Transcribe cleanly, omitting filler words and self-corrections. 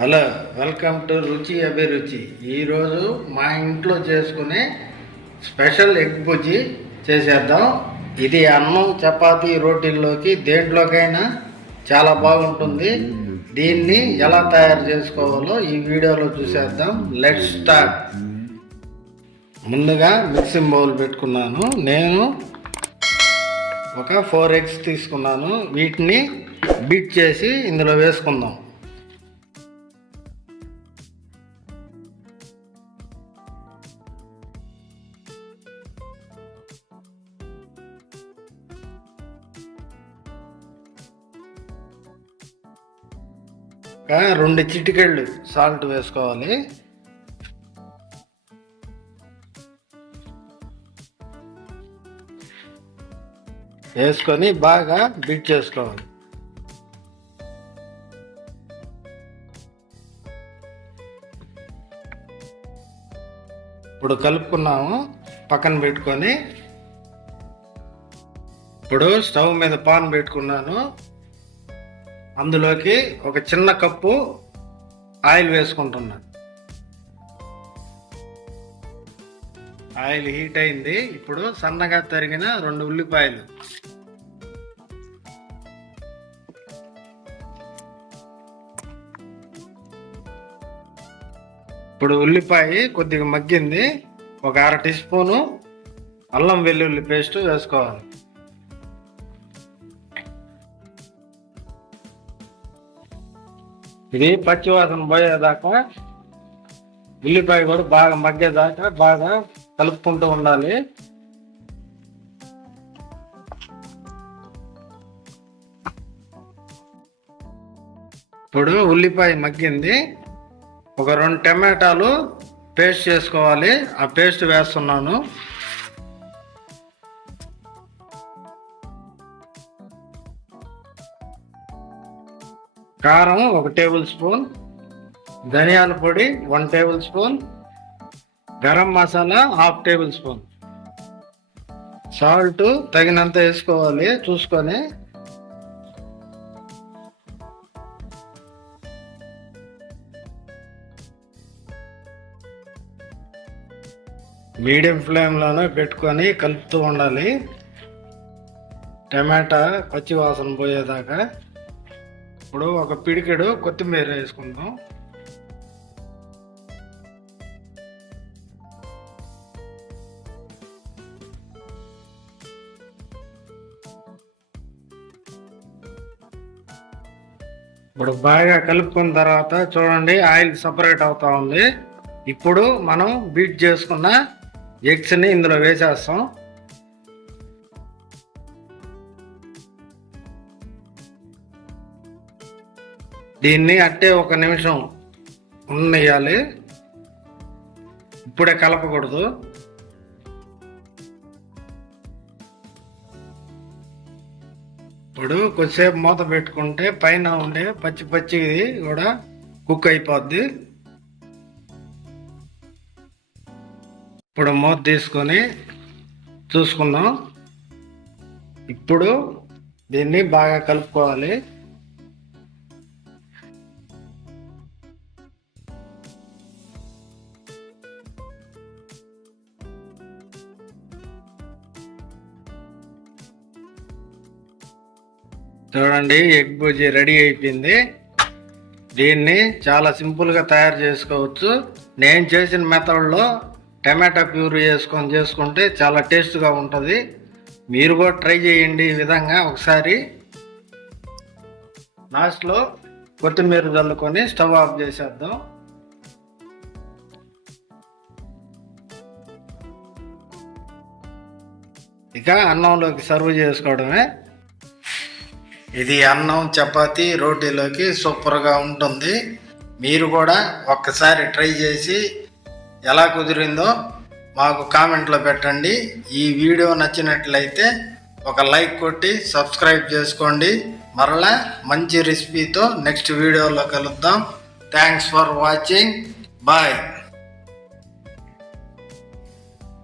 Hello, welcome to రుచి అభిరుచి. ఈరోజు మా ఇంట్లో చేసుకునే స్పెషల్ ఎగ్ బుజ్జి చేసేద్దాం. ఇది అన్నం, చపాతీ, రోటీల్లోకి దేంట్లోకైనా చాలా బాగుంటుంది. దీన్ని ఎలా తయారు చేసుకోవాలో ఈ వీడియోలో చూసేద్దాం. Let's start. ముందుగా మిక్సింగ్ బౌల్ పెట్టుకున్నాను. నేను ఒక 4 eggs తీసుకున్నాను. వీటిని బీట్ చేసి ఇందులో వేసుకుందాం. ఒక 2 చిటికెళ్ళు సాల్ట్ వేసుకోవాలి. వేసుకొని బాగా బీట్ చేసుకోవాలి. ఇప్పుడు కలుపుకున్నాము, పక్కన పెట్టుకొని ఇప్పుడు స్టవ్ మీద పాన్ పెట్టుకున్నాను. అందులోకి ఒక చిన్న కప్పు ఆయిల్ వేసుకుంటున్నాను. ఆయిల్ హీట్ అయింది. ఇప్పుడు సన్నగా తరిగిన 2 ఉల్లిపాయలు, ఇప్పుడు ఉల్లిపాయ కొద్దిగా మగ్గింది. ఒక 1/2 టీ స్పూను అల్లం వెల్లుల్లి పేస్ట్ వేసుకోవాలి. ఇది పచ్చివాసన పోయేదాకా, ఉల్లిపాయ కూడా బాగా మగ్గేదాకా బాగా కలుపుకుంటూ ఉండాలి. ఇప్పుడు ఉల్లిపాయ మగ్గింది. ఒక 2 టమాటాలు పేస్ట్ చేసుకోవాలి. ఆ పేస్ట్ వేస్తున్నాను. కారం 1 టేబుల్ స్పూన్, ధనియాల పొడి 1 table spoon, garam masala 1/2 table spoon, salt తగినంత వేసుకోవాలి చూసుకొని. మీడియం ఫ్లేమ్లోనే పెట్టుకొని కలుపుతూ ఉండాలి, టమాటా పచ్చి వాసన పోయేదాకా. ఇప్పుడు ఒక పిడికెడు కొత్తిమీర వేసుకుందాం. ఇప్పుడు బాగా కలుపుకున్న తర్వాత చూడండి, ఆయిల్ సపరేట్ అవుతా ఉంది. ఇప్పుడు మనం బీట్ చేసుకున్న ఎగ్స్ని ఇందులో వేసేస్తాం. దీన్ని అట్టే 1 నిమిషం ఉండనియాలి, ఇప్పుడే కలపకూడదు. ఇప్పుడు కొద్దిసేపు మూత పెట్టుకుంటే పైన ఉండే పచ్చి కూడా కుక్ అయిపోద్ది. ఇప్పుడు మూత తీసుకొని చూసుకుందాం. ఇప్పుడు దీన్ని బాగా కలుపుకోవాలి. చూడండి, ఎగ్ బుజ్జి రెడీ అయిపోయింది. దీన్ని చాలా సింపుల్గా తయారు చేసుకోవచ్చు. నేను చేసిన మెథడ్లో టమాటా ప్యూరీ చేసుకుంటే చాలా టేస్ట్గా ఉంటుంది. మీరు కూడా ట్రై చేయండి ఈ విధంగా ఒకసారి. లాస్ట్లో కొత్తిమీర చల్లుకొని స్టవ్ ఆఫ్ చేసేద్దాం. ఇక అన్నంలోకి సర్వ్ చేసుకోవడమే. ఇది అన్నం, చపాతీ, రోటీలోకి సూపర్గా ఉంటుంది. మీరు కూడా ఒక్కసారి ట్రై చేసి ఎలా కుదిరిందో మాకు కామెంట్లో పెట్టండి. ఈ వీడియో నచ్చినట్లయితే ఒక లైక్ కొట్టి సబ్స్క్రైబ్ చేసుకోండి. మరలా మంచి రెసిపీతో నెక్స్ట్ వీడియోలో కలుద్దాం. Thanks for watching. బాయ్.